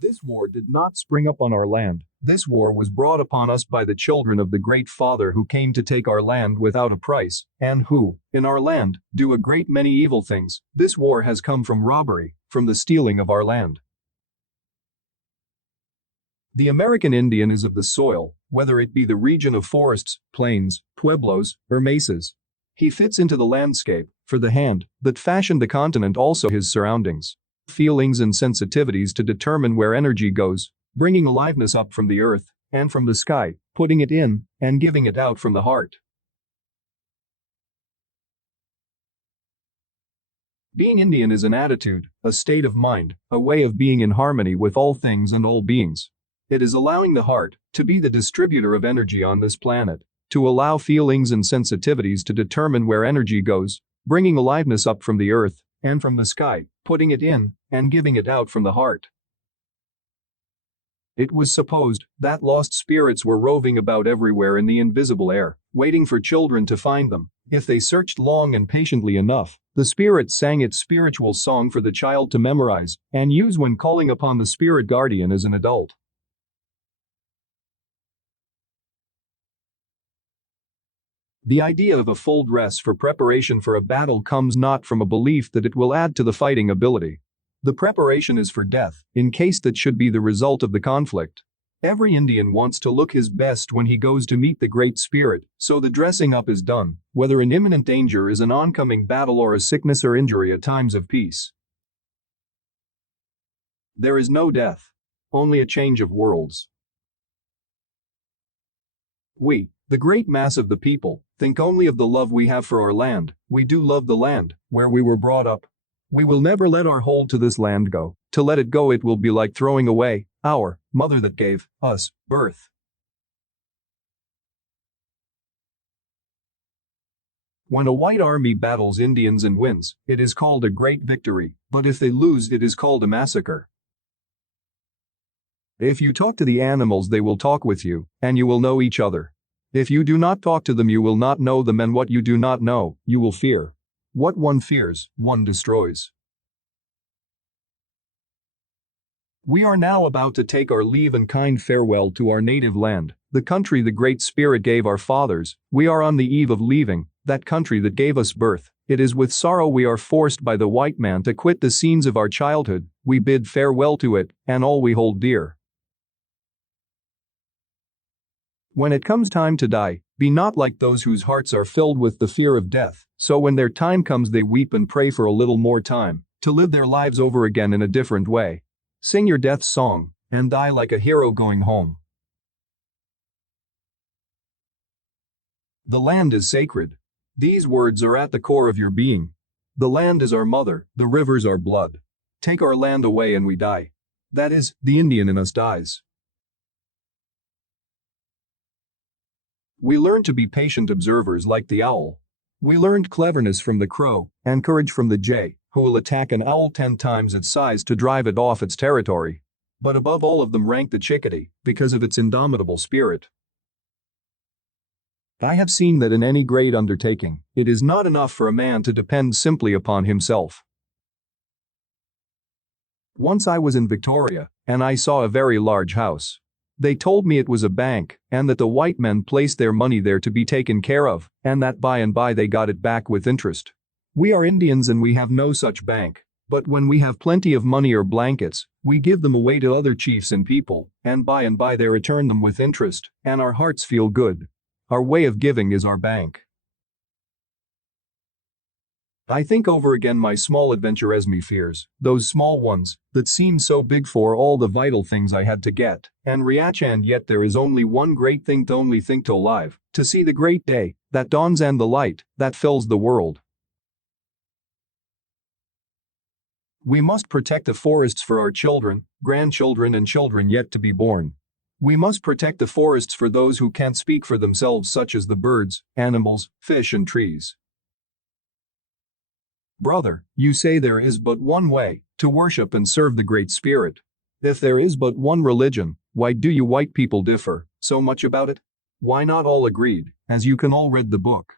This war did not spring up on our land. This war was brought upon us by the children of the Great Father who came to take our land without a price, and who, in our land, do a great many evil things. This war has come from robbery, from the stealing of our land. The American Indian is of the soil, whether it be the region of forests, plains, pueblos, or mesas. He fits into the landscape, for the hand that fashioned the continent also his surroundings, feelings and sensitivities to determine where energy goes, bringing aliveness up from the earth and from the sky, putting it in and giving it out from the heart. Being Indian is an attitude, a state of mind, a way of being in harmony with all things and all beings. It is allowing the heart to be the distributor of energy on this planet, to allow feelings and sensitivities to determine where energy goes, bringing aliveness up from the earth and from the sky, putting it in and giving it out from the heart. It was supposed that lost spirits were roving about everywhere in the invisible air, waiting for children to find them. If they searched long and patiently enough, the spirit sang its spiritual song for the child to memorize and use when calling upon the spirit guardian as an adult. The idea of a full dress for preparation for a battle comes not from a belief that it will add to the fighting ability. The preparation is for death, in case that should be the result of the conflict. Every Indian wants to look his best when he goes to meet the Great Spirit, so the dressing up is done, whether an imminent danger is an oncoming battle or a sickness or injury at times of peace. There is no death, only a change of worlds. We, the great mass of the people, think only of the love we have for our land. We do love the land where we were brought up. We will never let our hold to this land go. To let it go, it will be like throwing away our mother that gave us birth. When a white army battles Indians and wins, it is called a great victory, but if they lose, it is called a massacre. If you talk to the animals, they will talk with you, and you will know each other. If you do not talk to them, you will not know them, and what you do not know, you will fear. What one fears, one destroys. We are now about to take our leave and kind farewell to our native land, the country the Great Spirit gave our fathers. We are on the eve of leaving that country that gave us birth. It is with sorrow we are forced by the white man to quit the scenes of our childhood. We bid farewell to it and all we hold dear. When it comes time to die, be not like those whose hearts are filled with the fear of death, so when their time comes they weep and pray for a little more time, to live their lives over again in a different way. Sing your death song, and die like a hero going home. The land is sacred. These words are at the core of your being. The land is our mother, the rivers our blood. Take our land away and we die. That is, the Indian in us dies. We learn to be patient observers like the owl. We learned cleverness from the crow, and courage from the jay, who will attack an owl 10 times its size to drive it off its territory. But above all of them rank the chickadee, because of its indomitable spirit. I have seen that in any great undertaking, it is not enough for a man to depend simply upon himself. Once I was in Victoria, and I saw a very large house. They told me it was a bank, and that the white men placed their money there to be taken care of, and that by and by they got it back with interest. We are Indians and we have no such bank, but when we have plenty of money or blankets, we give them away to other chiefs and people, and by they return them with interest, and our hearts feel good. Our way of giving is our bank. I think over again my small adventures me fears, those small ones that seemed so big for all the vital things I had to get, and reach, and yet there is only one great thing, the only thing to alive, to see the great day that dawns and the light that fills the world. We must protect the forests for our children, grandchildren and children yet to be born. We must protect the forests for those who can't speak for themselves, such as the birds, animals, fish and trees. Brother, you say there is but one way to worship and serve the Great Spirit. If there is but one religion, why do you white people differ so much about it? Why not all agreed, as you can all read the book?